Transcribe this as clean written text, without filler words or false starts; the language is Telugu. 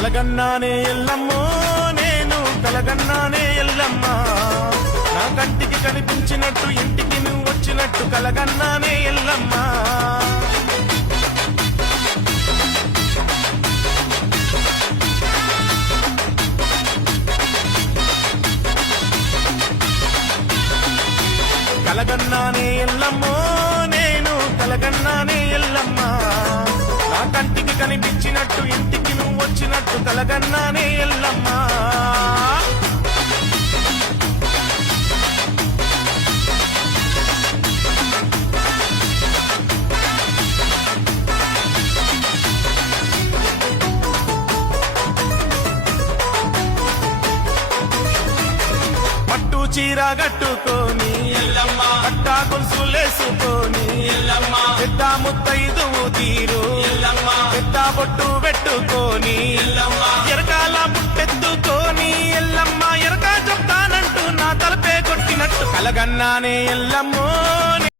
కలగన్నానే ఎల్లమ్మో నేను కలగన్నానే ఎల్లమ్మ నా కంటికి కనిపించినట్టు ఇంటికి నువ్వు వచ్చినట్టు కలగన్నానే ఎల్లమ్మ కలగన్నానే ఎల్లమ్మో నేను కలగన్నానే ఎల్లమ్మ నా కంటికి కనిపించినట్టు ఇంటికి నువ్వు వచ్చినట్టు కలగన్నానే ఎల్లమ్మ పట్టు చీర కట్టుకొని ఎల్లమ్మ పట్టా గొలుసులేసుకొని ఎల్లమ్మ పెద్ద ముత్తైదువు తీరు ఎల్లమ్మ పెద్ద బొట్టు పెట్టుకొని ఎల్లమ్మ ఎరకాల బుట్టెత్తుకొని ఎల్లమ్మ ఎరకా చెప్తానంటూ నా తలపే కొట్టినట్టు కలగన్నానే ఎల్లమ్మో